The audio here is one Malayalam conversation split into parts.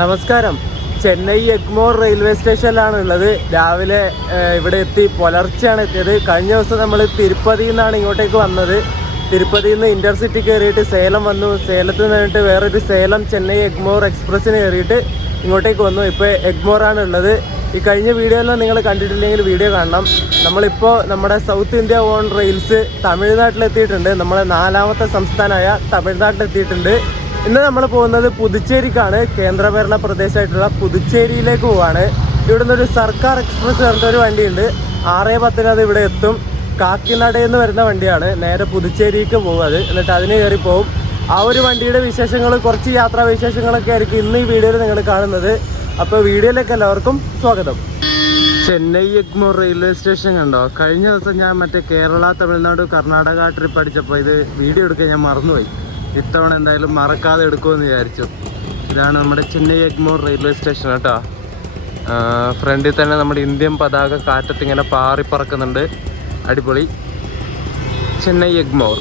നമസ്കാരം. ചെന്നൈ എഗ്മോർ റെയിൽവേ സ്റ്റേഷനിലാണ് ഉള്ളത്. രാവിലെ ഇവിടെ എത്തി, പുലർച്ചെയാണ് എത്തിയത്. കഴിഞ്ഞ ദിവസം നമ്മൾ തിരുപ്പതിയിൽ നിന്നാണ് ഇങ്ങോട്ടേക്ക് വന്നത്. തിരുപ്പതിയിൽ നിന്ന് ഇൻ്റർസിറ്റി കയറിയിട്ട് സേലം വന്നു. സേലത്ത് നിന്നിട്ട് വേറൊരു സേലം ചെന്നൈ എഗ്മോർ എക്സ്പ്രസ്സിന് കയറിയിട്ട് ഇങ്ങോട്ടേക്ക് വന്നു. ഇപ്പോൾ എഗ്മോറാണ് ഉള്ളത്. ഈ കഴിഞ്ഞ വീഡിയോയെല്ലാം നിങ്ങൾ കണ്ടിട്ടില്ലെങ്കിൽ വീഡിയോ കാണണം. നമ്മളിപ്പോൾ നമ്മുടെ സൗത്ത് ഇന്ത്യ ഓൺ റെയിൽസ് തമിഴ്നാട്ടിലെത്തിയിട്ടുണ്ട്. നമ്മളെ 4ാമത്തെ സംസ്ഥാനമായ തമിഴ്നാട്ടിലെത്തിയിട്ടുണ്ട്. ഇന്ന് നമ്മൾ പോകുന്നത് പുതുച്ചേരിക്കാണ്. കേന്ദ്രഭരണ പ്രദേശമായിട്ടുള്ള പുതുച്ചേരിയിലേക്ക് പോവാണ്. ഇവിടെ നിന്നൊരു സർക്കാർ എക്സ്പ്രസ് പറഞ്ഞൊരു വണ്ടിയുണ്ട്. 6:10 അത് ഇവിടെ എത്തും. കാക്കിനടയിൽ നിന്ന് വരുന്ന വണ്ടിയാണ്. നേരെ പുതുച്ചേരിക്ക് പോകും. എന്നിട്ട് അതിന് കയറി പോകും. ആ ഒരു വണ്ടിയുടെ വിശേഷങ്ങൾ, കുറച്ച് യാത്രാ വിശേഷങ്ങളൊക്കെ ആയിരിക്കും ഇന്ന് ഈ വീഡിയോയിൽ നിങ്ങൾ കാണുന്നത്. അപ്പോൾ വീഡിയോയിലേക്ക് എല്ലാവർക്കും സ്വാഗതം. ചെന്നൈ എഗ്മോർ റെയിൽവേ സ്റ്റേഷൻ കണ്ടോ? കഴിഞ്ഞ ദിവസം ഞാൻ മറ്റേ കേരള, തമിഴ്നാട്, കർണാടക ട്രിപ്പ് അടിച്ചപ്പോൾ ഇത് വീഡിയോ എടുക്കാൻ ഞാൻ മറന്നുപോയി. ഇത്തവണ എന്തായാലും മറക്കാതെ എടുക്കുമെന്ന് വിചാരിച്ചു. ഇതാണ് നമ്മുടെ ചെന്നൈ എഗ്മോർ റെയിൽവേ സ്റ്റേഷൻ കേട്ടോ. ഫ്രണ്ടിൽ തന്നെ നമ്മുടെ ഇന്ത്യൻ പതാക കാറ്റത്ത് ഇങ്ങനെ പാറി പറക്കുന്നുണ്ട്. അടിപൊളി. ചെന്നൈ എഗ്മോർ.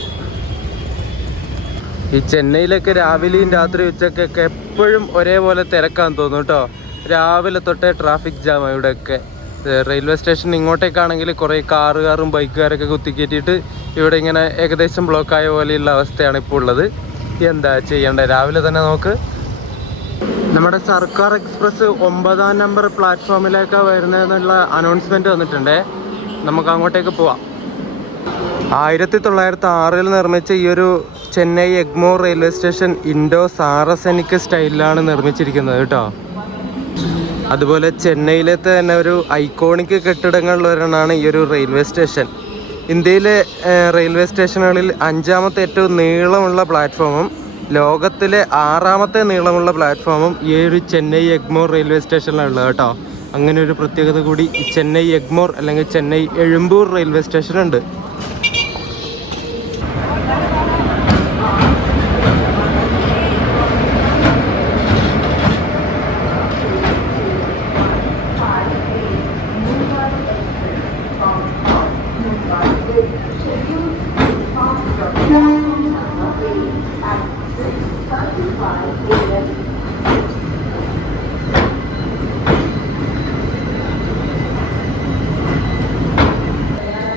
ഈ ചെന്നൈയിലൊക്കെ രാവിലെയും രാത്രി ഉച്ചക്കൊക്കെ എപ്പോഴും ഒരേപോലെ തിരക്കാന്ന് തോന്നും കേട്ടോ. രാവിലെ തൊട്ടേ ട്രാഫിക് ജാം ഇവിടെയൊക്കെ. റെയിൽവേ സ്റ്റേഷൻ ഇങ്ങോട്ടേക്കാണെങ്കിൽ കുറേ കാറുകാരും ബൈക്കുകാരൊക്കെ കുത്തിക്കയറ്റിയിട്ട് ഇവിടെ ഇങ്ങനെ ഏകദേശം ബ്ലോക്കായ പോലെയുള്ള അവസ്ഥയാണ് ഇപ്പോൾ ഉള്ളത്. എന്താ ചെയ്യേണ്ടത്? രാവിലെ തന്നെ നമുക്ക് നമ്മുടെ സർക്കാർ എക്സ്പ്രസ് 9ാം നമ്പർ പ്ലാറ്റ്ഫോമിലേക്കാണ് വരുന്നതെന്നുള്ള അനൗൺസ്മെൻറ്റ് വന്നിട്ടുണ്ട്. നമുക്ക് അങ്ങോട്ടേക്ക് പോവാം. 1906 നിർമ്മിച്ച ഈ ഒരു Chennai Egmore railway station Indo Saracenic സ്റ്റൈലിലാണ് നിർമ്മിച്ചിരിക്കുന്നത് കേട്ടോ. അതുപോലെ ചെന്നൈയിലത്തെ തന്നെ ഒരു ഐക്കോണിക് കെട്ടിടങ്ങളിലൊരെണ്ണമാണ് ഈ ഒരു റെയിൽവേ സ്റ്റേഷൻ. ഇന്ത്യയിലെ റെയിൽവേ സ്റ്റേഷനുകളിൽ 5ാമത്തെ ഏറ്റവും നീളമുള്ള പ്ലാറ്റ്ഫോമും ലോകത്തിലെ 6ാമത്തെ നീളമുള്ള പ്ലാറ്റ്ഫോമും ഈ ഒരു ചെന്നൈ എഗ്മോർ റെയിൽവേ സ്റ്റേഷനിലുള്ളത് കേട്ടോ. അങ്ങനെ ഒരു പ്രത്യേകത കൂടി ഈ ചെന്നൈ എഗ്മോർ അല്ലെങ്കിൽ ചെന്നൈ എഴുമ്പൂർ റെയിൽവേ സ്റ്റേഷനുണ്ട്.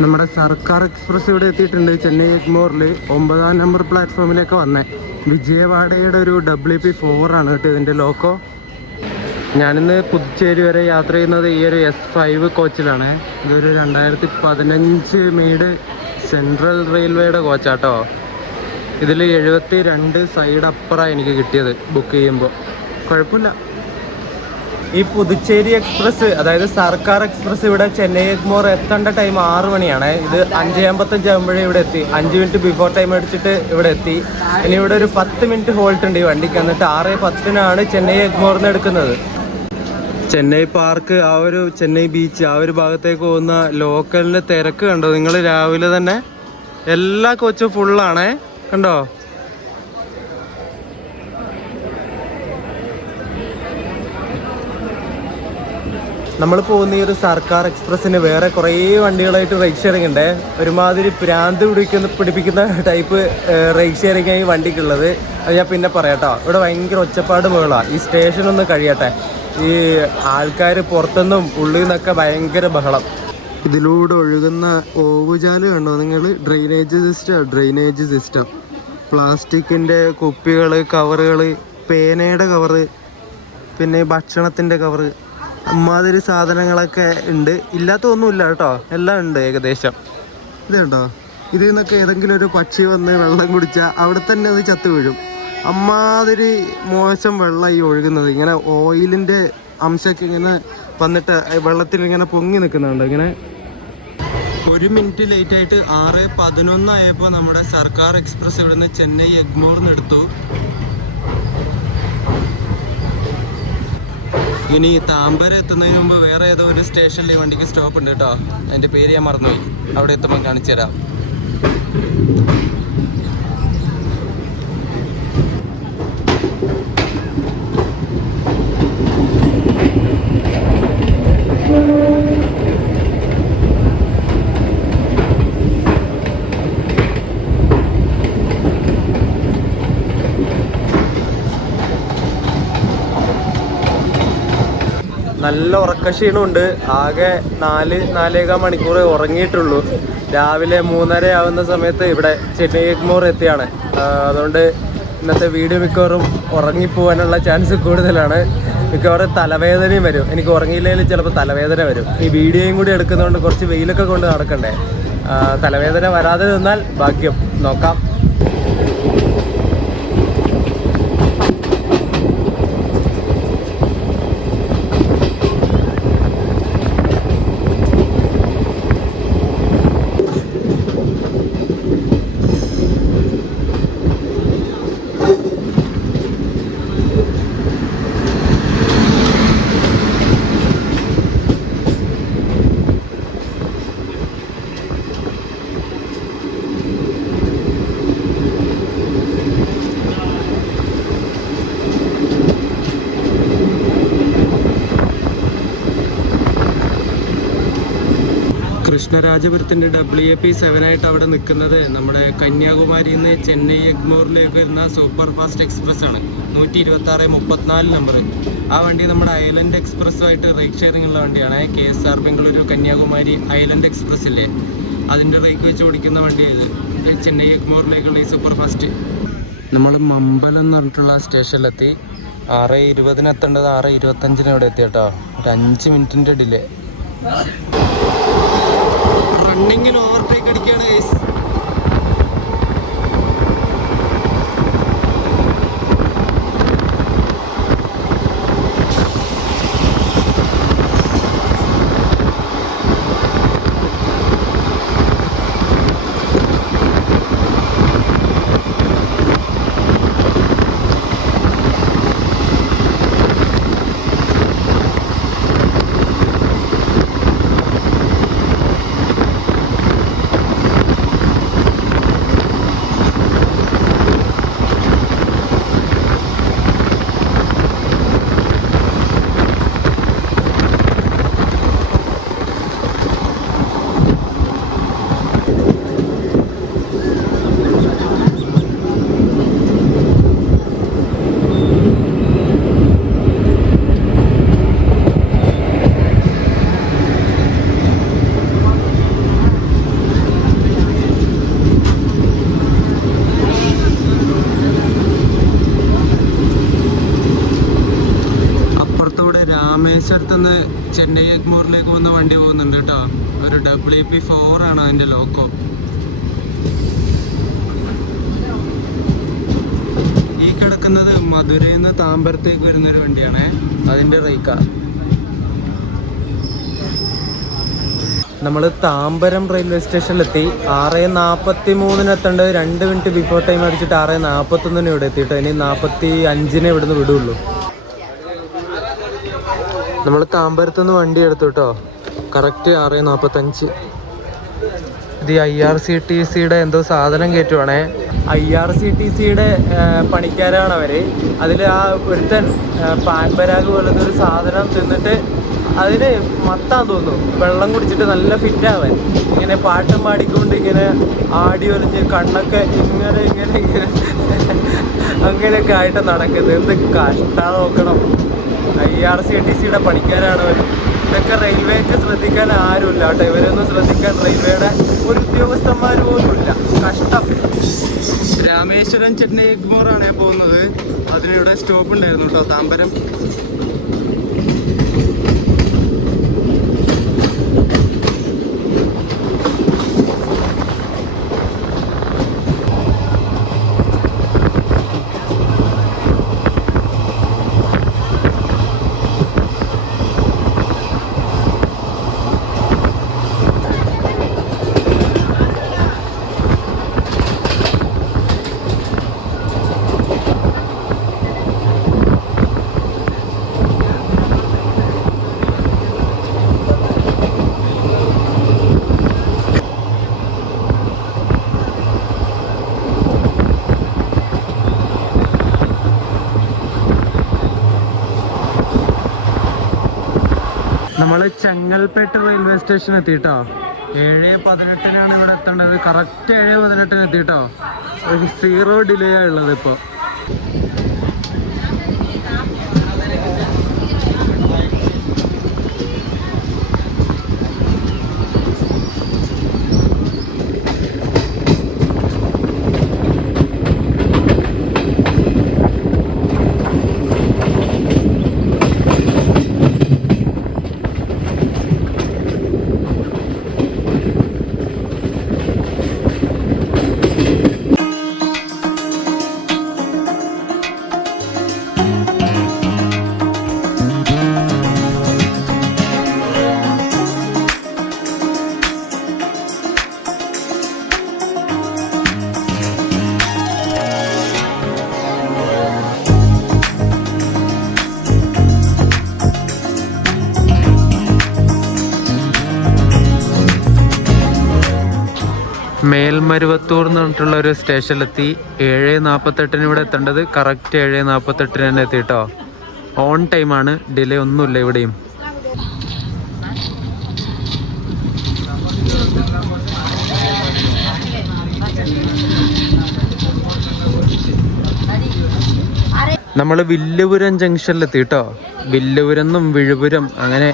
നമ്മുടെ സർക്കാർ എക്സ്പ്രസ് ഇവിടെ എത്തിയിട്ടുണ്ട്. ചെന്നൈ എഗ്മോറിൽ 9ാം നമ്പർ പ്ലാറ്റ്ഫോമിലേക്ക് വന്നേ. വിജയവാഡയുടെ ഒരു WP4 ആണ് കേട്ടോ ഇതിൻ്റെ ലോക്കോ. ഞാനിന്ന് പുതുച്ചേരി വരെ യാത്ര ചെയ്യുന്നത് ഈ ഒരു S5 കോച്ചിലാണ്. ഇതൊരു 2015 മെയ്ഡ് സെൻട്രൽ റെയിൽവേയുടെ കോച്ചാട്ടോ. ഇതിൽ 72 സൈഡ് അപ്പറാണ് എനിക്ക് കിട്ടിയത് ബുക്ക് ചെയ്യുമ്പോൾ. കുഴപ്പമില്ല. ഈ പുതുച്ചേരി എക്സ്പ്രസ്, അതായത് സർക്കാർ എക്സ്പ്രസ് ഇവിടെ ചെന്നൈ എഗ്മോർ എത്തേണ്ട ടൈം 6 മണിയാണ്. ഇത് 5:55 ആകുമ്പോഴേ ഇവിടെ എത്തി. 5 മിനിറ്റ് ബിഫോർ ടൈം അടിച്ചിട്ട് ഇവിടെ എത്തി. ഇനി ഇവിടെ ഒരു 10 മിനിറ്റ് ഹോൾട്ട് ഉണ്ട് ഈ വണ്ടിക്ക്. എന്നിട്ട് 6:10 ചെന്നൈ എഗ്മോറിന് എടുക്കുന്നത്. ചെന്നൈ പാർക്ക്, ആ ഒരു ചെന്നൈ ബീച്ച്, ആ ഒരു ഭാഗത്തേക്ക് പോകുന്ന ലോക്കലിൻ്റെ തിരക്ക് കണ്ടോ നിങ്ങൾ? രാവിലെ തന്നെ എല്ലാ കോച്ചും ഫുള്ളാണേ, കണ്ടോ? നമ്മൾ പോകുന്ന ഈ ഒരു സർക്കാർ എക്സ്പ്രസ്സിന് വേറെ കുറേ വണ്ടികളായിട്ട് റൈഡ് ഷെയറിംഗ് ഉണ്ട്. ഒരുമാതിരി പ്രാന്ത് പിടിപ്പിക്കുന്ന ടൈപ്പ് റൈഡ് ഷെയറിംഗ് ഈ വണ്ടിക്കുള്ളത്. അത് ഞാൻ പിന്നെ പറയാട്ടോ. ഇവിടെ ഭയങ്കര ഒച്ചപ്പാട് മുകളാണ്. ഈ സ്റ്റേഷൻ ഒന്ന് കഴിയട്ടെ. ഈ ആൾക്കാർ പുറത്തുനിന്നും ഉള്ളിൽ നിന്നൊക്കെ ഭയങ്കര ബഹളം. ഇതിലൂടെ ഒഴുകുന്ന ഓവുചാല് കണ്ടോ നിങ്ങൾ? Drainage system. പ്ലാസ്റ്റിക്കിൻ്റെ കുപ്പികൾ, കവറുകൾ, പേനയുടെ കവറ്, പിന്നെ ഭക്ഷണത്തിൻ്റെ കവറ്, അമ്മാതിരി സാധനങ്ങളൊക്കെ ഉണ്ട്. ഇല്ലാത്തൊന്നുമില്ല കേട്ടോ, എല്ലാം ഉണ്ട് ഏകദേശം. ഇത് കണ്ടോ? ഇതിൽ നിന്നൊക്കെ ഏതെങ്കിലും ഒരു പക്ഷി വന്ന് വെള്ളം കുടിച്ചാൽ അവിടെ തന്നെ അത് ചത്തു വീഴും. അമ്മാതിരി മോശം വെള്ളം ഈ ഒഴുകുന്നത്. ഇങ്ങനെ ഓയിലിൻ്റെ അംശമൊക്കെ ഇങ്ങനെ വന്നിട്ട് വെള്ളത്തിൽ ഇങ്ങനെ പൊങ്ങി നിൽക്കുന്നുണ്ട്. ഇങ്ങനെ 1 മിനിറ്റ് ലേറ്റായിട്ട് 6:11 ആയപ്പോൾ നമ്മുടെ സർക്കാർ എക്സ്പ്രസ് ഇവിടുന്ന് ചെന്നൈ എഗ്മോറിന് എടുത്തു. ഇനി താമ്പര എത്തുന്നതിന് മുമ്പ് വേറെ ഏതോ ഒരു സ്റ്റേഷനിൽ ഈ വണ്ടിക്ക് സ്റ്റോപ്പ് ഉണ്ട് കേട്ടോ. അതിൻ്റെ പേര് ഞാൻ മറന്നുപോയി. അവിടെ എത്തുമ്പോൾ കാണിച്ചു തരാം. നല്ല ഉറക്കക്ഷീണമുണ്ട്. ആകെ 4-4.25 മണിക്കൂർ ഉറങ്ങിയിട്ടുള്ളൂ. രാവിലെ 3:30 ആവുന്ന സമയത്ത് ഇവിടെ ചെന്നൈ എഗ്മോർ എത്തിയാണ്. അതുകൊണ്ട് ഇന്നത്തെ വീഡിയോ മിക്കവാറും ഉറങ്ങിപ്പോകാനുള്ള ചാൻസ് കൂടുതലാണ്. മിക്കവാറും തലവേദനയും വരും. എനിക്ക് ഉറങ്ങിയില്ലെങ്കിൽ ചിലപ്പോൾ തലവേദന വരും. ഈ വീഡിയോയും കൂടി എടുക്കുന്നതുകൊണ്ട് കുറച്ച് വെയിലൊക്കെ കൊണ്ട് നടക്കണ്ടേ. തലവേദന വരാതെ നിന്നാൽ ഭാഗ്യം. നോക്കാം. കൃഷ്ണരാജപുരത്തിൻ്റെ WAP7 ആയിട്ട് അവിടെ നിൽക്കുന്നത് നമ്മുടെ കന്യാകുമാരിയിൽ നിന്ന് ചെന്നൈ എഗ്മോറിലേക്ക് വരുന്ന സൂപ്പർ ഫാസ്റ്റ് എക്സ്പ്രസ് ആണ്. 126-34 നമ്പർ. ആ വണ്ടി നമ്മുടെ ഐലൻഡ് എക്സ്പ്രസ്സുമായിട്ട് റേക്ക് ഷെയറിംഗ് ഉള്ള വണ്ടിയാണ്. KSR Bengaluru Kanyakumari island express ഇല്ലേ, അതിൻ്റെ റേക്ക് വെച്ച് ഓടിക്കുന്ന വണ്ടിയാണ് ഇത്. ചെന്നൈ എഗ്മോറിലേക്കുള്ള ഈ സൂപ്പർ ഫാസ്റ്റ്. നമ്മൾ മമ്പലം എന്ന് പറഞ്ഞിട്ടുള്ള സ്റ്റേഷനിലെത്തി. 6:20 എത്തേണ്ടത് 6:25 ഇവിടെ എത്തി കേട്ടോ. ഒരു 5 മിനിറ്റിൻ്റെ ഡിലേ. റണ്ണിങ്ങിൽ ഓവർടേക്ക് അടിക്കുകയാണ് ഗൈസ്. രാമേശ്വരത്തുനിന്ന് ചെന്നൈ എഗ്മോറിലേക്ക് പോകുന്ന വണ്ടി പോകുന്നുണ്ട് കേട്ടോ. ഒരു WAP4 ആണ് അതിൻ്റെ ലോക്കോ. ഈ കിടക്കുന്നത് മധുരയിൽ നിന്ന് താമ്പരത്തേക്ക് വരുന്നൊരു വണ്ടിയാണ്. അതിൻ്റെ റേക്കാ. നമ്മൾ താമ്പരം റെയിൽവേ സ്റ്റേഷനിലെത്തി. 6:43 എത്തേണ്ടത് 2 മിനിറ്റ് ബിഫോർ ടൈം അടിച്ചിട്ട് 6:41 ഇവിടെ എത്തിയിട്ട് ഇനി 45 ഇവിടുന്ന് വിടുള്ളൂ. നമ്മൾ താമ്പരത്തുനിന്ന് വണ്ടി എടുത്തു കേട്ടോ. കറക്റ്റ് 6:45. ഇത് IRCTCയുടെ എന്തോ സാധനം കയറ്റുവാണേ. IRCTCയുടെ പണിക്കാരാണ് അവർ. അതിൽ ആ ഒരുത്തൻ പാൻപരാഗ് പോലത്തെ ഒരു സാധനം തിന്നിട്ട് അതിന് മത്താൻ തോന്നുന്നു. വെള്ളം കുടിച്ചിട്ട് നല്ല ഫിറ്റാവാൻ ഇങ്ങനെ പാട്ടും പാടിക്കൊണ്ട് ഇങ്ങനെ ആടി ഒലിഞ്ഞ് കണ്ണൊക്കെ ഇങ്ങനെ ഇങ്ങനെ ഇങ്ങനെ അങ്ങനെയൊക്കെ ആയിട്ട് നടക്കുന്നത്. എന്ത് കഷ്ടാ നോക്കണം. IRCTCയുടെ പണിക്കാരാണ് അവർ. ഇതൊക്കെ റെയിൽവേക്ക് ശ്രദ്ധിക്കാൻ ആരുമില്ല കേട്ടോ. ഇവരൊന്നും ശ്രദ്ധിക്കാൻ റെയിൽവേയുടെ ഒരു ഉദ്യോഗസ്ഥന്മാർ പോലുമില്ല. കഷ്ടം. രാമേശ്വരം ചെന്നൈ എഗ്മോറാണ് ഞാൻ പോകുന്നത്. അതിനിവിടെ സ്റ്റോപ്പ് ഉണ്ടായിരുന്നു കേട്ടോ, താമ്പരം. നമ്മൾ ചെങ്ങൽപ്പേട്ട് റെയിൽവേ സ്റ്റേഷൻ എത്തിട്ടോ. 7:18 ഇവിടെ എത്തേണ്ടത്. കറക്റ്റ് 7:18 എത്തിട്ടോ. ഒരു 0 ഡിലേ ഉള്ളത് ഇപ്പോൾ. മേൽമരുവത്തൂർ എന്ന് പറഞ്ഞിട്ടുള്ള ഒരു സ്റ്റേഷനിലെത്തി. 7:48 ഇവിടെ എത്തേണ്ടത്, കറക്റ്റ് 7:48 തന്നെ എത്തി കേട്ടോ. ഓൺ ടൈമാണ്, ഡിലേ ഒന്നുമില്ല ഇവിടെയും. നമ്മൾ വില്ലുപുരം ജംഗ്ഷനിലെത്തി കേട്ടോ. വില്ലുപുരം എന്നും വിഴുപുരം അങ്ങനെ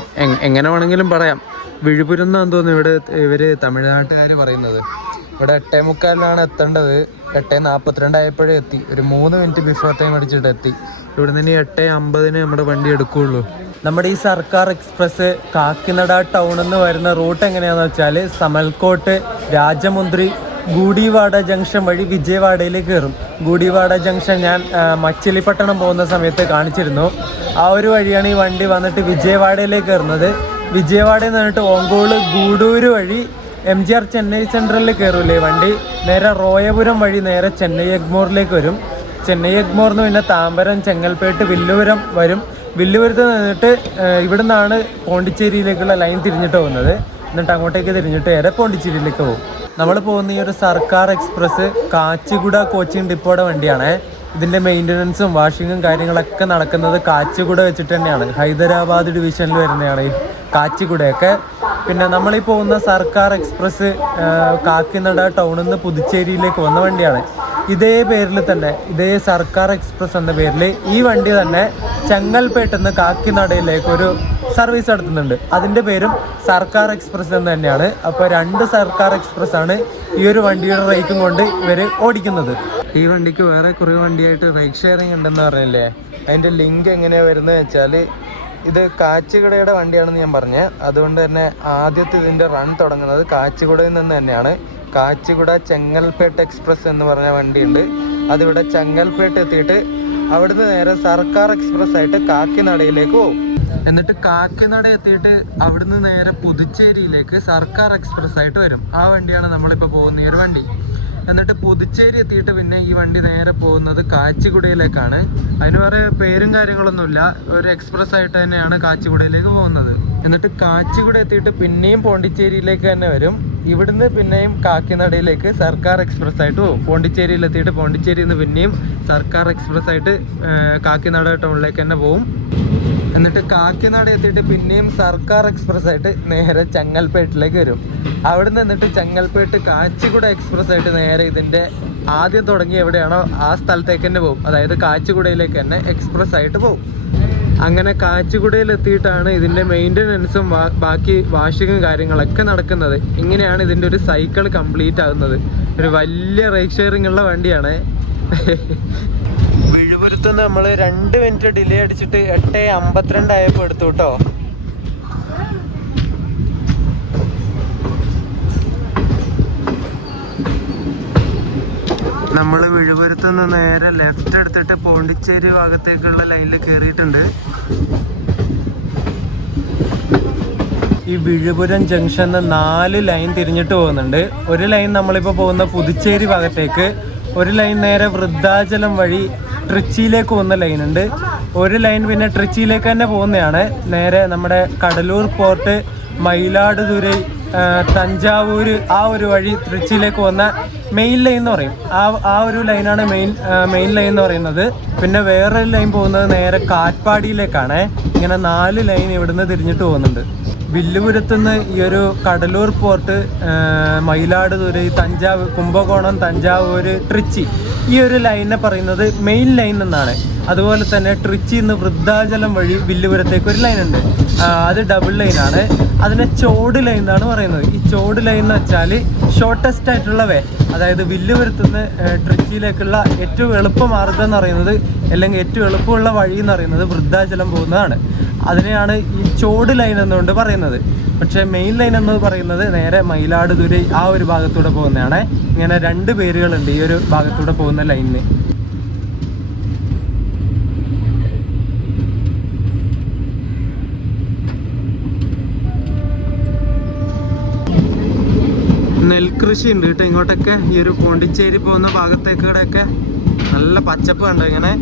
എങ്ങനെ വേണമെങ്കിലും പറയാം. വിഴുപുരം എന്നാന്ന് തോന്നുന്നു ഇവിടെ ഇവര് തമിഴ്നാട്ടുകാർ പറയുന്നത്. ഇവിടെ 8:45 എത്തേണ്ടത്, 8:42 ആയപ്പോഴേ എത്തി. ഒരു 3 മിനിറ്റ് ബിഫോർ ടൈം അടിച്ചിട്ട് എത്തി. ഇവിടെ നിന്ന് 8:50 നമ്മുടെ വണ്ടി എടുക്കുകയുള്ളൂ. നമ്മുടെ ഈ സർക്കാർ എക്സ്പ്രസ് കാക്കിനട ടൗണിൽ നിന്ന് വരുന്ന റൂട്ട് എങ്ങനെയാണെന്ന് വെച്ചാൽ സമൽക്കോട്ട്, രാജമുന്ദ്രി, ഗൂഡിവാഡ ജംഗ്ഷൻ വഴി വിജയവാഡയിലേക്ക് കയറും. ഗൂഡിവാഡ ജംഗ്ഷൻ ഞാൻ മച്ചിലിപ്പട്ടണം പോകുന്ന സമയത്ത് കാണിച്ചിരുന്നു. ആ ഒരു വഴിയാണ് ഈ വണ്ടി വന്നിട്ട് വിജയവാഡയിലേക്ക് കയറുന്നത്. വിജയവാഡയിൽ നിന്നിട്ട് ഓങ്കോള് ഗൂഡൂര് വഴി MGR ചെന്നൈ സെൻട്രലിൽ കയറൂലേ വണ്ടി, നേരെ റോയപുരം വഴി നേരെ ചെന്നൈ എഗ്മോറിലേക്ക് വരും. ചെന്നൈ എഗ്മോറിന് പിന്നെ താമ്പരം, ചെങ്ങൽപ്പേട്ട്, വില്ലുപുരം വരും. വില്ലുപുരത്ത് നിന്നിട്ട് ഇവിടെ നിന്നാണ് പോണ്ടിച്ചേരിയിലേക്കുള്ള ലൈൻ തിരിഞ്ഞിട്ട് പോകുന്നത്. എന്നിട്ട് അങ്ങോട്ടേക്ക് തിരിഞ്ഞിട്ട് നേരെ പോണ്ടിച്ചേരിയിലേക്ക് പോകും. നമ്മൾ പോകുന്ന ഈ ഒരു സർക്കാർ എക്സ്പ്രസ് കാച്ചിഗുഡ കോച്ചിങ് ഡിപ്പോയുടെ വണ്ടിയാണ്. ഇതിൻ്റെ മെയിൻ്റനൻസും വാഷിങ്ങും കാര്യങ്ങളൊക്കെ നടക്കുന്നത് കാച്ചിഗുഡ വെച്ചിട്ട് തന്നെയാണ്. ഹൈദരാബാദ് ഡിവിഷനിൽ വരുന്നതാണ് ഈ കാച്ചിഗുഡയൊക്കെ. പിന്നെ നമ്മളീ പോകുന്ന സർക്കാർ എക്സ്പ്രസ് കാക്കിനട ടൗണിൽ നിന്ന് പുതുച്ചേരിയിലേക്ക് വന്ന വണ്ടിയാണ്. ഇതേ പേരിൽ തന്നെ, ഇതേ സർക്കാർ എക്സ്പ്രസ് എന്ന പേരിൽ ഈ വണ്ടി തന്നെ ചെങ്ങൽപ്പേട്ടിൽ നിന്ന് കാക്കിനടയിലേക്ക് ഒരു സർവീസ് നടത്തുന്നുണ്ട്. അതിൻ്റെ പേരും സർക്കാർ എക്സ്പ്രസ് എന്ന് തന്നെയാണ്. അപ്പോൾ 2 സർക്കാർ എക്സ്പ്രസ് ആണ് ഈ ഒരു വണ്ടിയുടെ റേറ്റും കൊണ്ട് ഇവർ ഓടിക്കുന്നത്. ഈ വണ്ടിക്ക് വേറെ കുറേ വണ്ടിയായിട്ട് റൈഡ് ഷെയറിങ് ഉണ്ടെന്ന് പറഞ്ഞില്ലേ, അതിൻ്റെ ലിങ്ക് എങ്ങനെയാണ് വരുന്നത് വെച്ചാൽ, ഇത് കാച്ചിഗുഡയുടെ വണ്ടിയാണെന്ന് ഞാൻ പറഞ്ഞത്. അതുകൊണ്ട് തന്നെ ആദ്യത്തെ ഇതിൻ്റെ റൺ തുടങ്ങുന്നത് കാച്ചിഗുഡയിൽ നിന്ന് തന്നെയാണ്. കാച്ചിഗുഡ ചെങ്ങൽപ്പേട്ട് എക്സ്പ്രസ് എന്ന് പറഞ്ഞ വണ്ടിയുണ്ട്. അതിവിടെ ചെങ്ങൽപ്പേട്ട് എത്തിയിട്ട് അവിടുന്ന് നേരെ സർക്കാർ എക്സ്പ്രസ് ആയിട്ട് കാക്കിനടയിലേക്ക് പോകും. എന്നിട്ട് കാക്കിനട എത്തിയിട്ട് അവിടുന്ന് നേരെ പുതുച്ചേരിയിലേക്ക് സർക്കാർ എക്സ്പ്രസ് ആയിട്ട് വരും. ആ വണ്ടിയാണ് നമ്മളിപ്പോൾ പോകുന്ന ഈ ഒരു വണ്ടി. എന്നിട്ട് പുതുച്ചേരി എത്തിയിട്ട് പിന്നെ ഈ വണ്ടി നേരെ പോകുന്നത് കാച്ചിഗുഡയിലേക്കാണ്. അതിന് വേറെ പേരും കാര്യങ്ങളൊന്നുമില്ല, ഒരു എക്സ്പ്രസ് ആയിട്ട് തന്നെയാണ് കാച്ചിഗുഡയിലേക്ക് പോകുന്നത്. എന്നിട്ട് കാച്ചിഗുഡ എത്തിയിട്ട് പിന്നെയും പോണ്ടിച്ചേരിയിലേക്ക് തന്നെ വരും. ഇവിടുന്ന് പിന്നെയും കാക്കിനടയിലേക്ക് സർക്കാർ എക്സ്പ്രസ് ആയിട്ട് പോകും. പോണ്ടിച്ചേരിയിൽ എത്തിയിട്ട് പോണ്ടിച്ചേരിയിൽ നിന്ന് പിന്നെയും സർക്കാർ എക്സ്പ്രസ് ആയിട്ട് കാക്കിനട ടൗണിലേക്ക് തന്നെ പോകും. എന്നിട്ട് കാക്കിനാട എത്തിയിട്ട് പിന്നെയും സർക്കാർ എക്സ്പ്രസ് ആയിട്ട് നേരെ ചെങ്ങൽപ്പേട്ടിലേക്ക് വരും. അവിടെ നിന്ന് എന്നിട്ട് ചെങ്ങൽപ്പേട്ട് കാച്ചിഗുഡ എക്സ്പ്രസ് ആയിട്ട് നേരെ ഇതിൻ്റെ ആദ്യം തുടങ്ങി എവിടെയാണോ ആ സ്ഥലത്തേക്ക് തന്നെ പോകും. അതായത് കാച്ചിഗുഡയിലേക്ക് തന്നെ എക്സ്പ്രസ് ആയിട്ട് പോകും. അങ്ങനെ കാച്ചിഗുഡയിൽ എത്തിയിട്ടാണ് ഇതിൻ്റെ മെയിൻ്റനൻസും ബാക്കി വാഷിങ്ങും കാര്യങ്ങളൊക്കെ നടക്കുന്നത്. ഇങ്ങനെയാണ് ഇതിൻ്റെ ഒരു സൈക്കിൾ കംപ്ലീറ്റ് ആകുന്നത്. ഒരു വലിയ റൈഡ് ഷെയറിംഗ് ഉള്ള വണ്ടിയാണ്. വിഴുപുരത്തുനിന്ന് നമ്മൾ 2 മിനിറ്റ് ഡിലേ അടിച്ചിട്ട് 8:52 ആയപ്പോൾ എടുത്തു കേട്ടോ. നമ്മൾ വിഴുപുരത്തുനിന്ന് നേരെ ലെഫ്റ്റ് എടുത്തിട്ട് പോണ്ടിച്ചേരി ഭാഗത്തേക്കുള്ള ലൈനിൽ കയറിയിട്ടുണ്ട്. ഈ വിഴുപുരം ജംഗ്ഷനിൽ 4 ലൈൻ തിരിഞ്ഞിട്ട് പോകുന്നുണ്ട്. ഒരു ലൈൻ നമ്മളിപ്പോൾ പോകുന്ന പുതുച്ചേരി ഭാഗത്തേക്ക്, ഒരു ലൈൻ നേരെ വൃദ്ധാചലം വഴി ട്രിച്ചിയിലേക്ക് പോകുന്ന ലൈനുണ്ട്, ഒരു ലൈൻ പിന്നെ ട്രിച്ചിയിലേക്ക് തന്നെ പോകുന്നതാണ്. നേരെ നമ്മുടെ കടലൂർ പോർട്ട്, മയിലാടുതുറൈ, തഞ്ചാവൂർ ആ ഒരു വഴി ട്രിച്ചിയിലേക്ക് പോകുന്ന മെയിൻ ലൈൻ എന്ന് പറയും. ആ ഒരു ലൈനാണ് മെയിൻ ലൈൻ എന്ന് പറയുന്നത്. പിന്നെ വേറൊരു ലൈൻ പോകുന്നത് നേരെ കാറ്റ്പാടിയിലേക്കാണ്. ഇങ്ങനെ 4 ലൈൻ ഇവിടുന്ന് തിരിഞ്ഞിട്ട് പോകുന്നുണ്ട്. വില്ലുപുരത്തുനിന്ന് ഈ ഒരു കടലൂർ പോർട്ട്, മയിലാടുതുറൈ, കുംഭകോണം, തഞ്ചാവൂർ, ട്രിച്ചി ഈ ഒരു ലൈനെ പറയുന്നത് മെയിൻ ലൈൻ എന്നാണ്. അതുപോലെ തന്നെ ട്രിച്ചിയിൽ നിന്ന് വൃദ്ധാചലം വഴി വില്ലുപുരത്തേക്ക് ഒരു ലൈൻ ഉണ്ട്, അത് ഡബിൾ ലൈനാണ്. അതിനെ ചോട് ലൈൻ എന്നാണ് പറയുന്നത്. ഈ ചോട് ലൈൻ എന്ന് വെച്ചാൽ ഷോർട്ടസ്റ്റ് ആയിട്ടുള്ള വേ, അതായത് വില്ലുപുരത്തുനിന്ന് ട്രിച്ചിയിലേക്കുള്ള ഏറ്റവും എളുപ്പമാർഗ്ഗം എന്ന് പറയുന്നത്, അല്ലെങ്കിൽ ഏറ്റവും എളുപ്പമുള്ള വഴി എന്ന് പറയുന്നത് വൃദ്ധാചലം പോകുന്നതാണ്. അതിനെയാണ് ഈ ചോട് ലൈൻ എന്നുകൊണ്ട് പറയുന്നത്. പക്ഷേ മെയിൻ ലൈൻ എന്ന് പറയുന്നത് നേരെ മയിലാടുതുറൈ ആ ഒരു ഭാഗത്തൂടെ പോകുന്നതാണ്. ഇങ്ങനെ 2 പേരുകളുണ്ട് ഈ ഒരു ഭാഗത്തൂടെ പോകുന്ന ലൈനിന്. നെൽകൃഷി ഉണ്ട് കേട്ടോ ഇങ്ങോട്ടൊക്കെ. ഈ ഒരു പോണ്ടിച്ചേരി പോകുന്ന ഭാഗത്തേക്കൂടെയൊക്കെ നല്ല പച്ചപ്പ് കണ്ടോ ഇങ്ങനെ.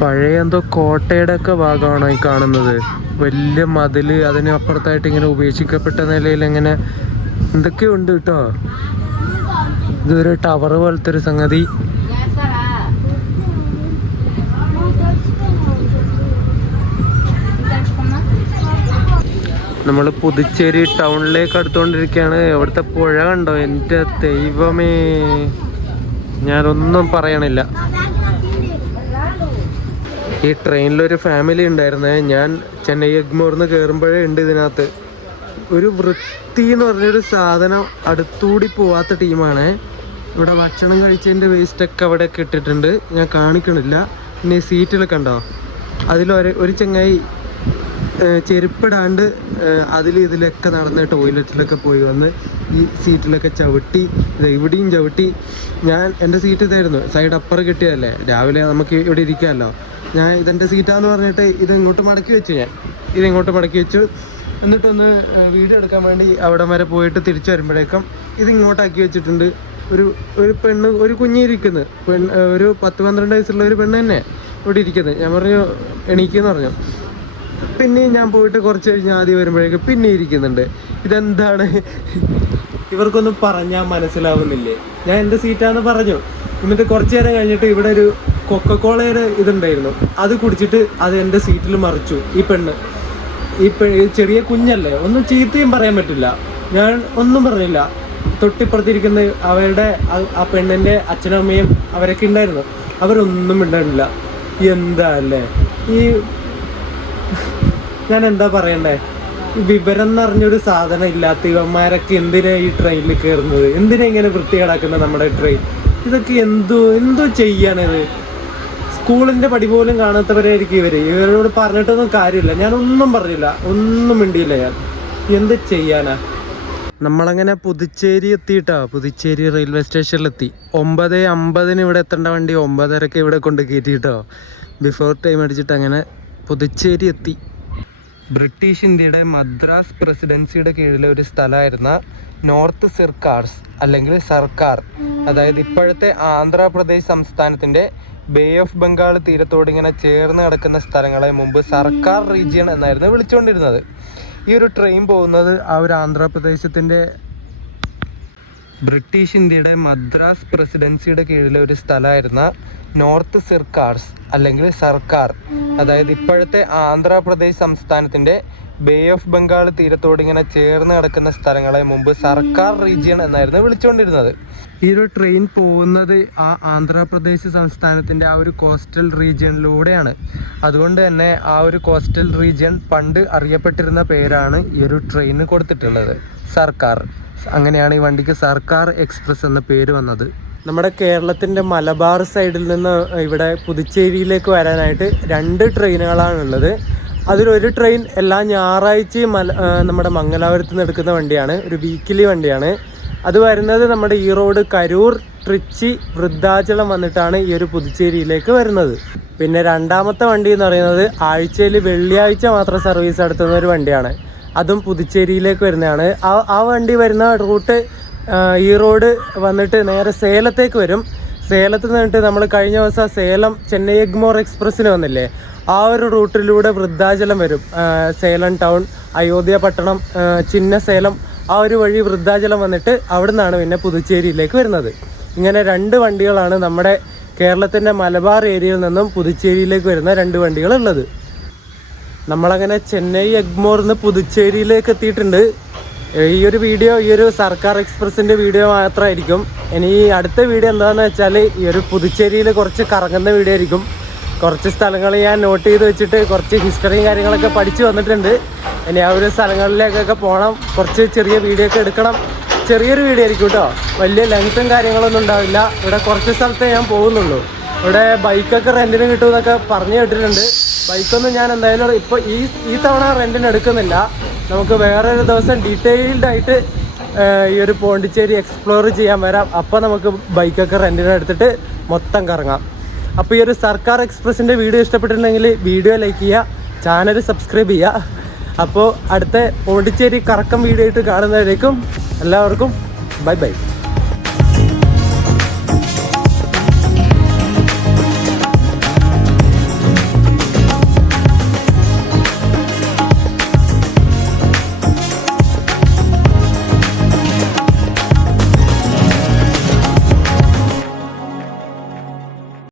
പഴയ എന്തോ കോട്ടയുടെ ഒക്കെ ഭാഗമാണോ ഈ കാണുന്നത്? വലിയ മതില്, അതിനപ്പുറത്തായിട്ട് ഇങ്ങനെ ഉപേക്ഷിക്കപ്പെട്ട നിലയിൽ ഇങ്ങനെ എന്തൊക്കെയോ ഉണ്ട് കേട്ടോ. ഇതൊരു ടവർ പോലത്തെ ഒരു സംഗതി. നമ്മൾ പുതുച്ചേരി ടൗണിലേക്ക് അടുത്തുകൊണ്ടിരിക്കുകയാണ്. ഇവിടുത്തെ പുഴ കണ്ടോ? എൻ്റെ ദൈവമേ, ഞാനൊന്നും പറയണില്ല. ഈ ട്രെയിനിലൊരു ഫാമിലി ഉണ്ടായിരുന്നേ. ഞാൻ ചെന്നൈ എഗ്മോറിന്ന് കയറുമ്പോഴേ ഉണ്ട് ഇതിനകത്ത്. ഒരു വൃത്തി എന്ന് പറഞ്ഞൊരു സാധനം അടുത്തുകൂടി പോവാത്ത ടീമാണ്. ഇവിടെ ഭക്ഷണം കഴിച്ചതിൻ്റെ വേസ്റ്റൊക്കെ അവിടെയൊക്കെ ഇട്ടിട്ടുണ്ട്, ഞാൻ കാണിക്കണില്ല. പിന്നെ ഈ സീറ്റിലൊക്കെ ഉണ്ടോ, അതിലൊരു ചങ്ങായി ചെരുപ്പിടാണ്ട് ഇതിലൊക്കെ നടന്ന് ടോയ്ലറ്റിലൊക്കെ പോയി വന്ന് ഈ സീറ്റിലൊക്കെ ചവിട്ടി, ഇവിടെയും ചവിട്ടി. എൻ്റെ സീറ്റ് ഇതായിരുന്നു, സൈഡ് അപ്പർ കിട്ടിയതല്ലേ, രാവിലെ നമുക്ക് ഇവിടെ ഇരിക്കാമല്ലോ. ഞാൻ ഇതെൻ്റെ സീറ്റാന്ന് പറഞ്ഞിട്ട് ഇത് ഇങ്ങോട്ട് മടക്കി വെച്ചു. എന്നിട്ടൊന്ന് വീഡിയോ എടുക്കാൻ വേണ്ടി അവിടെ വരെ പോയിട്ട് തിരിച്ചു വരുമ്പോഴേക്കും ഇത് ഇങ്ങോട്ടാക്കി വെച്ചിട്ടുണ്ട്. ഒരു പെണ്ണ്, ഒരു കുഞ്ഞിരിക്കുന്നു, ഒരു 10-12 വയസ്സുള്ള ഒരു പെണ്ണ് തന്നെ ഇവിടെ ഇരിക്കുന്നത്. ഞാൻ പറഞ്ഞു എണീക്കെന്ന് പറഞ്ഞു. പിന്നെയും ഞാൻ പോയിട്ട് കുറച്ച് കഴിഞ്ഞ് ആദ്യം വരുമ്പോഴേക്കും പിന്നെ ഇരിക്കുന്നുണ്ട്. ഇതെന്താണ്? ഇവർക്കൊന്നും പറഞ്ഞാൽ മനസ്സിലാവുന്നില്ലേ? ഞാൻ എൻ്റെ സീറ്റാന്ന് പറഞ്ഞു. എന്നിട്ട് കുറച്ച് നേരം കഴിഞ്ഞിട്ട് ഇവിടെ ഒരു കൊക്കക്കോളയുടെ ഇതുണ്ടായിരുന്നു, അത് കുടിച്ചിട്ട് അത് എൻ്റെ സീറ്റിൽ മറിച്ചു ഈ പെണ്ണ്. ചെറിയ കുഞ്ഞല്ലേ, ഒന്നും ചീത്തയും പറയാൻ പറ്റില്ല. ഞാൻ ഒന്നും പറഞ്ഞില്ല. തൊട്ടിപ്പുറത്തിരിക്കുന്ന അവരുടെ ആ പെണ്ണിൻ്റെ അച്ഛനും അമ്മയും അവരൊക്കെ ഉണ്ടായിരുന്നു, അവരൊന്നും ഉണ്ടായിരുന്നില്ല. എന്താ അല്ലേ ഞാൻ എന്താ പറയണ്ടേ? വിവരം എന്ന് പറഞ്ഞൊരു സാധനം ഇല്ലാത്ത ഇവന്മാരൊക്കെ എന്തിനാ ഈ ട്രെയിനിൽ കയറുന്നത്? എന്തിനാ ഇങ്ങനെ വൃത്തികേടാക്കുന്നത് നമ്മുടെ ട്രെയിൻ? ഇതൊക്കെ എന്തോ ചെയ്യാണിത്? സ്കൂളിൻ്റെ പടി പോലും കാണാത്തവരായിരിക്കും ഇവരോട് പറഞ്ഞിട്ടൊന്നും കാര്യമില്ല. ഞാനൊന്നും പറഞ്ഞില്ല, ഒന്നും മിണ്ടിയില്ല. ഞാൻ എന്ത് ചെയ്യാനാ? നമ്മളങ്ങനെ പുതുച്ചേരി എത്തിയിട്ടാ. പുതുച്ചേരി റെയിൽവേ സ്റ്റേഷനിലെത്തി. 9:50 ഇവിടെ എത്തേണ്ട വണ്ടി 9:30 ഇവിടെ കൊണ്ട് കയറ്റിയിട്ടോ. ബിഫോർ ടൈം അടിച്ചിട്ട് അങ്ങനെ പുതുച്ചേരി എത്തി. ബ്രിട്ടീഷ് ഇന്ത്യയുടെ മദ്രാസ് പ്രസിഡൻസിയുടെ കീഴിലെ ഒരു സ്ഥലമായിരുന്ന നോർത്ത് സിർക്കാർസ് അല്ലെങ്കിൽ സർക്കാർ, അതായത് ഇപ്പോഴത്തെ ആന്ധ്രാപ്രദേശ് സംസ്ഥാനത്തിൻ്റെ ബേ ഓഫ് ബംഗാൾ തീരത്തോട് ഇങ്ങനെ ചേർന്ന് കിടക്കുന്ന സ്ഥലങ്ങളെ മുമ്പ് സർക്കാർ റീജിയൻ എന്നായിരുന്നു വിളിച്ചുകൊണ്ടിരുന്നത്. ഈ ഒരു ട്രെയിൻ പോകുന്നത് ആ ഒരു ആന്ധ്രാപ്രദേശത്തിൻ്റെ ബ്രിട്ടീഷ് ഇന്ത്യയുടെ മദ്രാസ് പ്രസിഡൻസിയുടെ കീഴിലെ ഒരു സ്ഥലമായിരുന്ന നോർത്ത് സിർക്കാർസ് അല്ലെങ്കിൽ സർക്കാർ, അതായത് ഇപ്പോഴത്തെ ആന്ധ്രാപ്രദേശ് സംസ്ഥാനത്തിൻ്റെ ബേ ഓഫ് ബംഗാൾ തീരത്തോട് ഇങ്ങനെ ചേർന്ന് കിടക്കുന്ന സ്ഥലങ്ങളെ മുമ്പ് സർക്കാർ റീജിയൻ എന്നായിരുന്നു വിളിച്ചുകൊണ്ടിരുന്നത്. ഈ ഒരു ട്രെയിൻ പോകുന്നത് ആ ആന്ധ്രാപ്രദേശ് സംസ്ഥാനത്തിൻ്റെ ആ ഒരു കോസ്റ്റൽ റീജിയനിലൂടെയാണ്. അതുകൊണ്ട് തന്നെ ആ ഒരു കോസ്റ്റൽ റീജിയൻ പണ്ട് അറിയപ്പെട്ടിരുന്ന പേരാണ് ഈ ഒരു ട്രെയിനിന് കൊടുത്തിട്ടുള്ളത്, സർക്കാർ. അങ്ങനെയാണ് ഈ വണ്ടിക്ക് സർക്കാർ എക്സ്പ്രസ് എന്ന പേര് വന്നത്. നമ്മുടെ കേരളത്തിൻ്റെ മലബാർ സൈഡിൽ നിന്ന് ഇവിടെ പുതുച്ചേരിയിലേക്ക് വരാനായിട്ട് 2 ട്രെയിനുകളാണുള്ളത്. അതിലൊരു ട്രെയിൻ എല്ലാ ഞായറാഴ്ചയും നമ്മുടെ മംഗലാപുരത്ത് നിന്ന് എടുക്കുന്ന വണ്ടിയാണ്, ഒരു വീക്കിലി വണ്ടിയാണ്. അത് വരുന്നത് നമ്മുടെ ഈറോഡ്, കരൂർ, ട്രിച്ചി, വൃദ്ധാചലം വന്നിട്ടാണ് ഈ ഒരു പുതുച്ചേരിയിലേക്ക് വരുന്നത്. പിന്നെ രണ്ടാമത്തെ വണ്ടി എന്ന് പറയുന്നത് ആഴ്ചയിൽ വെള്ളിയാഴ്ച മാത്രം സർവീസ് നടത്തുന്ന ഒരു വണ്ടിയാണ്. അതും പുതുച്ചേരിയിലേക്ക് വരുന്നതാണ്. ആ വണ്ടി വരുന്ന റൂട്ട് ഈറോഡ് വന്നിട്ട് നേരെ സേലത്തേക്ക് വരും. സേലത്ത് നിന്നിട്ട് നമ്മൾ കഴിഞ്ഞ ദിവസം സേലം ചെന്നൈ എഗ്മോർ എക്സ്പ്രസ്സിന് വന്നില്ലേ, ആ ഒരു റൂട്ടിലൂടെ വൃദ്ധാചലം വരും. സേലം ടൗൺ, അയോധ്യ പട്ടണം, ചിന്ന സേലം, ആ ഒരു വഴി വൃദ്ധാചലം വന്നിട്ട് അവിടെ നിന്നാണ് പിന്നെ പുതുച്ചേരിയിലേക്ക് വരുന്നത്. ഇങ്ങനെ 2 വണ്ടികളാണ് നമ്മുടെ കേരളത്തിൻ്റെ മലബാർ ഏരിയയിൽ നിന്നും പുതുച്ചേരിയിലേക്ക് വരുന്ന 2 വണ്ടികളുള്ളത്. നമ്മളങ്ങനെ ചെന്നൈ എഗ്മോറിൽ നിന്ന് പുതുച്ചേരിയിലേക്ക് എത്തിയിട്ടുണ്ട്. ഈ ഒരു സർക്കാർ എക്സ്പ്രസിൻ്റെ വീഡിയോ മാത്രമായിരിക്കും. ഇനി അടുത്ത വീഡിയോ എന്താണെന്ന് വെച്ചാൽ ഈ ഒരു പുതുച്ചേരിയിൽ കുറച്ച് കറങ്ങുന്ന വീഡിയോ ആയിരിക്കും. കുറച്ച് സ്ഥലങ്ങൾ ഞാൻ നോട്ട് ചെയ്ത് വെച്ചിട്ട് കുറച്ച് ഹിസ്റ്ററിയും കാര്യങ്ങളൊക്കെ പഠിച്ച് വന്നിട്ടുണ്ട്. ഇനി ആ ഒരു സ്ഥലങ്ങളിലേക്കൊക്കെ പോകണം, കുറച്ച് ചെറിയ വീഡിയോ ഒക്കെ എടുക്കണം. ചെറിയൊരു വീഡിയോ ആയിരിക്കും കേട്ടോ, വലിയ ലെങ്ത്തും കാര്യങ്ങളൊന്നും ഉണ്ടാവില്ല. ഇവിടെ കുറച്ച് സ്ഥലത്തേ ഞാൻ പോകുന്നുള്ളൂ. ഇവിടെ ബൈക്കൊക്കെ റെൻറ്റിന് കിട്ടുമെന്നൊക്കെ പറഞ്ഞു കേട്ടിട്ടുണ്ട്. ബൈക്കൊന്നും ഞാൻ എന്തായാലും ഇപ്പോൾ ഈ തവണ റെൻറ്റിന് എടുക്കുന്നില്ല. നമുക്ക് വേറൊരു ദിവസം ഡീറ്റെയിൽഡായിട്ട് ഈ ഒരു പോണ്ടിച്ചേരി എക്സ്പ്ലോർ ചെയ്യാൻ വരാം. അപ്പോൾ നമുക്ക് ബൈക്കൊക്കെ റെൻറ്റിന് എടുത്തിട്ട് മൊത്തം കറങ്ങാം. അപ്പോൾ ഈ ഒരു സർക്കാർ എക്സ്പ്രസിൻ്റെ വീഡിയോ ഇഷ്ടപ്പെട്ടിട്ടുണ്ടെങ്കിൽ വീഡിയോ ലൈക്ക് ചെയ്യുക, ചാനൽ സബ്സ്ക്രൈബ് ചെയ്യുക. അപ്പോൾ അടുത്ത പോണ്ടിച്ചേരി കറക്കം വീഡിയോ ആയിട്ട് കാണുന്നവരേക്കും എല്ലാവർക്കും ബൈ ബൈ.